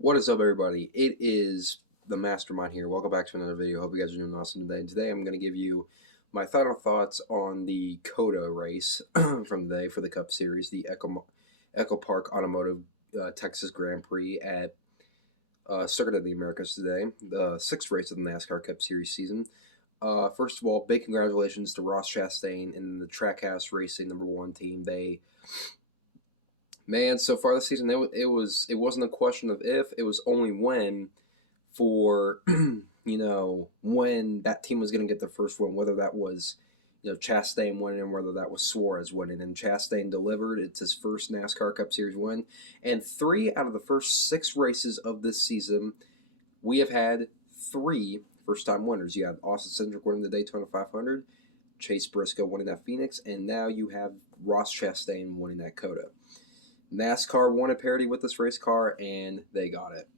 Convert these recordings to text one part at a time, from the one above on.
What is up, everybody? It is the Mastermind here. Welcome back to another video. Hope you guys are doing awesome today. Today I'm going to give you my final thoughts on the COTA race from today for the Cup Series, the Echo Park Automotive Texas Grand Prix at Circuit of the Americas today, the sixth race of the NASCAR Cup Series season. First of all, big congratulations to Ross Chastain and the Trackhouse Racing #1 team. Man, so far this season, it wasn't a question of if, it was only when for when that team was going to get their first win, whether that was Chastain winning and whether that was Suarez winning. And Chastain delivered. It's his first NASCAR Cup Series win, and 3 out of the first 6 races of this season, we have had 3 first-time winners. You have Austin Cindric winning the Daytona 500, Chase Briscoe winning that Phoenix, and now you have Ross Chastain winning that COTA. NASCAR wanted parity with this race car, and they got it.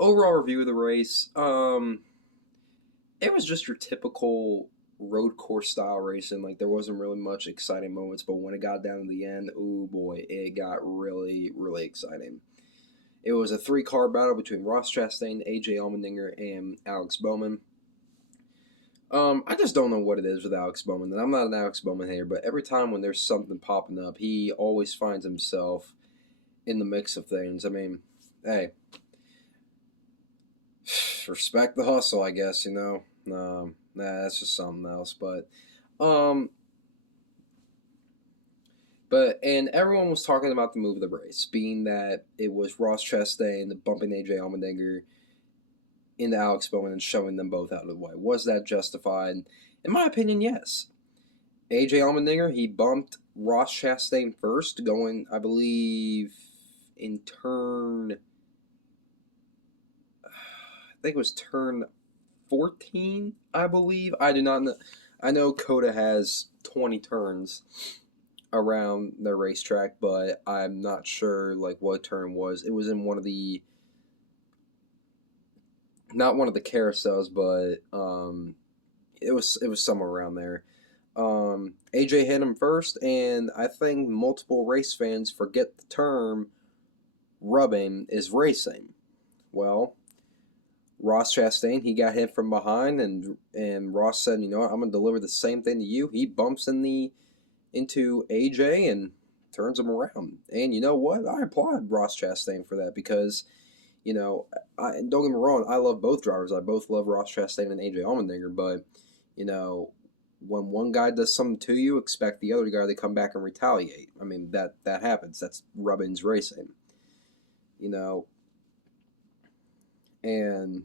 Overall review of the race, it was just your typical road course style racing. Like, there wasn't really much exciting moments, but when it got down to the end, oh boy, it got really, really exciting. It was a 3-car battle between Ross Chastain, AJ Allmendinger, and Alex Bowman. I just don't know what it is with Alex Bowman, and I'm not an Alex Bowman hater, but every time when there's something popping up, he always finds himself in the mix of things. I mean, hey, respect the hustle, I guess, that's just something else, and everyone was talking about the move of the race, being that it was Ross Chastain bumping AJ Allmendinger into Alex Bowman and shoving them both out of the way. Was that justified? In my opinion, yes. AJ Allmendinger, he bumped Ross Chastain first, going, I believe, in turn, I think it was turn 14, I believe. I do not know. I know COTA has 20 turns around their racetrack, but I'm not sure what turn it was. It was in one of the, not one of the carousels, but it was somewhere around there. AJ hit him first, and I think multiple race fans forget the term rubbing is racing. Well, Ross Chastain, he got hit from behind, and Ross said, you know what, I'm going to deliver the same thing to you. He bumps into AJ and turns him around. And you know what? I applaud Ross Chastain for that because, don't get me wrong, I love both drivers. I both love Ross Chastain and AJ Allmendinger, but, when one guy does something to you, expect the other guy to come back and retaliate. I mean, that happens. That's rubbings racing. And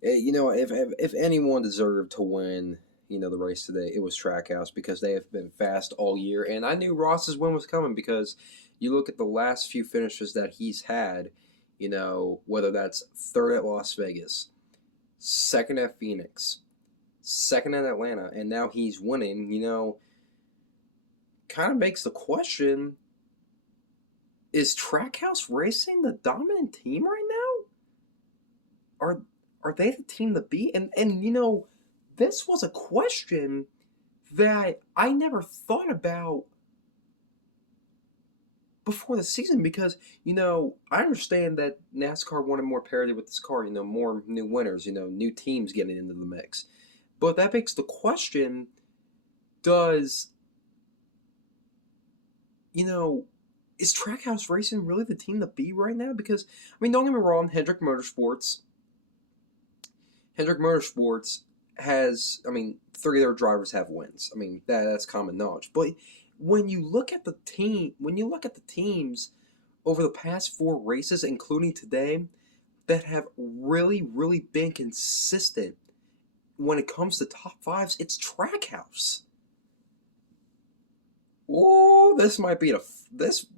if anyone deserved to win, the race today, it was Trackhouse, because they have been fast all year. And I knew Ross's win was coming because you look at the last few finishes that he's had, whether that's 3rd at Las Vegas, 2nd at Phoenix, 2nd at Atlanta, and now he's winning, kind of makes the question, is Trackhouse Racing the dominant team right now? Are they the team to beat? And this was a question that I never thought about before the season because, I understand that NASCAR wanted more parity with this car, more new winners, new teams getting into the mix. But that begs the question, is Trackhouse Racing really the team to beat right now? Because, don't get me wrong, Hendrick Motorsports has, 3 of their drivers have wins. That's common knowledge. But when you look at the teams over the past 4 races, including today, that have really, really been consistent when it comes to top 5s, it's Trackhouse. Oh,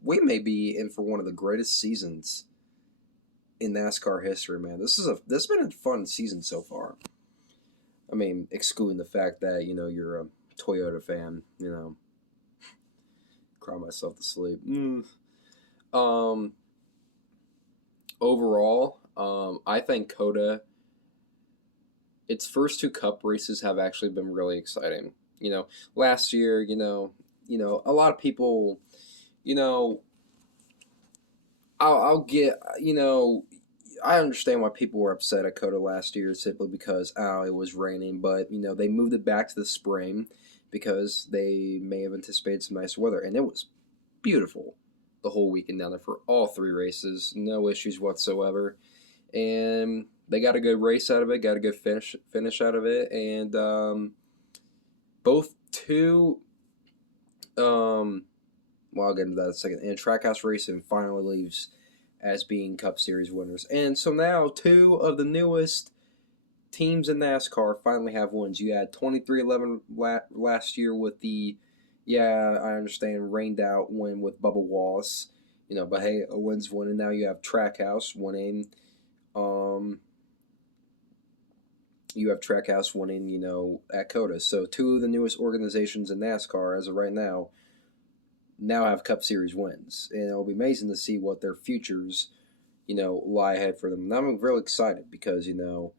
we may be in for one of the greatest seasons in NASCAR history, man. This has been a fun season so far. Excluding the fact that, you're a Toyota fan, cry myself to sleep. Overall, I think COTA, its first 2 Cup races have actually been really exciting. Last year, a lot of people, I'll get, you know, I understand why people were upset at COTA last year simply because, it was raining, but, you know, they moved it back to the spring because they may have anticipated some nice weather, and it was beautiful the whole weekend down there for all three races. No issues whatsoever. And they got a good race out of it, got a good finish out of it, and both two, well, I'll get into that in a second. And Trackhouse Racing finally leaves as being Cup Series winners. And so now two of the newest teams in NASCAR finally have wins. You had 23-11 last year with the, yeah, I understand, rained out win with Bubba Wallace. You know, but hey, a win's winning. Now you have Trackhouse winning. You have Trackhouse winning, you know, at COTA. So two of the newest organizations in NASCAR as of right now have Cup Series wins. And it'll be amazing to see what their futures, you know, lie ahead for them. And I'm really excited because, you know,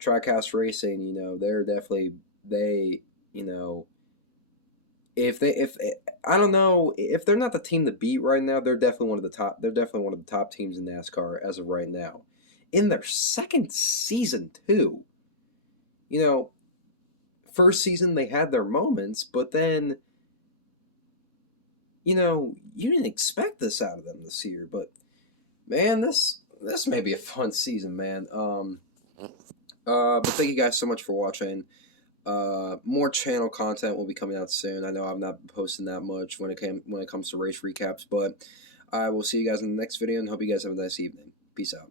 Trackhouse Racing, you know, they're definitely, you know, if I don't know, if they're not the team to beat right now, they're definitely one of the top teams in NASCAR as of right now. In their second season too. You know, first season they had their moments, but then, you know, you didn't expect this out of them this year. But man, this may be a fun season, man. But thank you guys so much for watching. More channel content will be coming out soon. I know I'm not posting that much when it comes to race recaps, but I will see you guys in the next video and hope you guys have a nice evening. Peace out.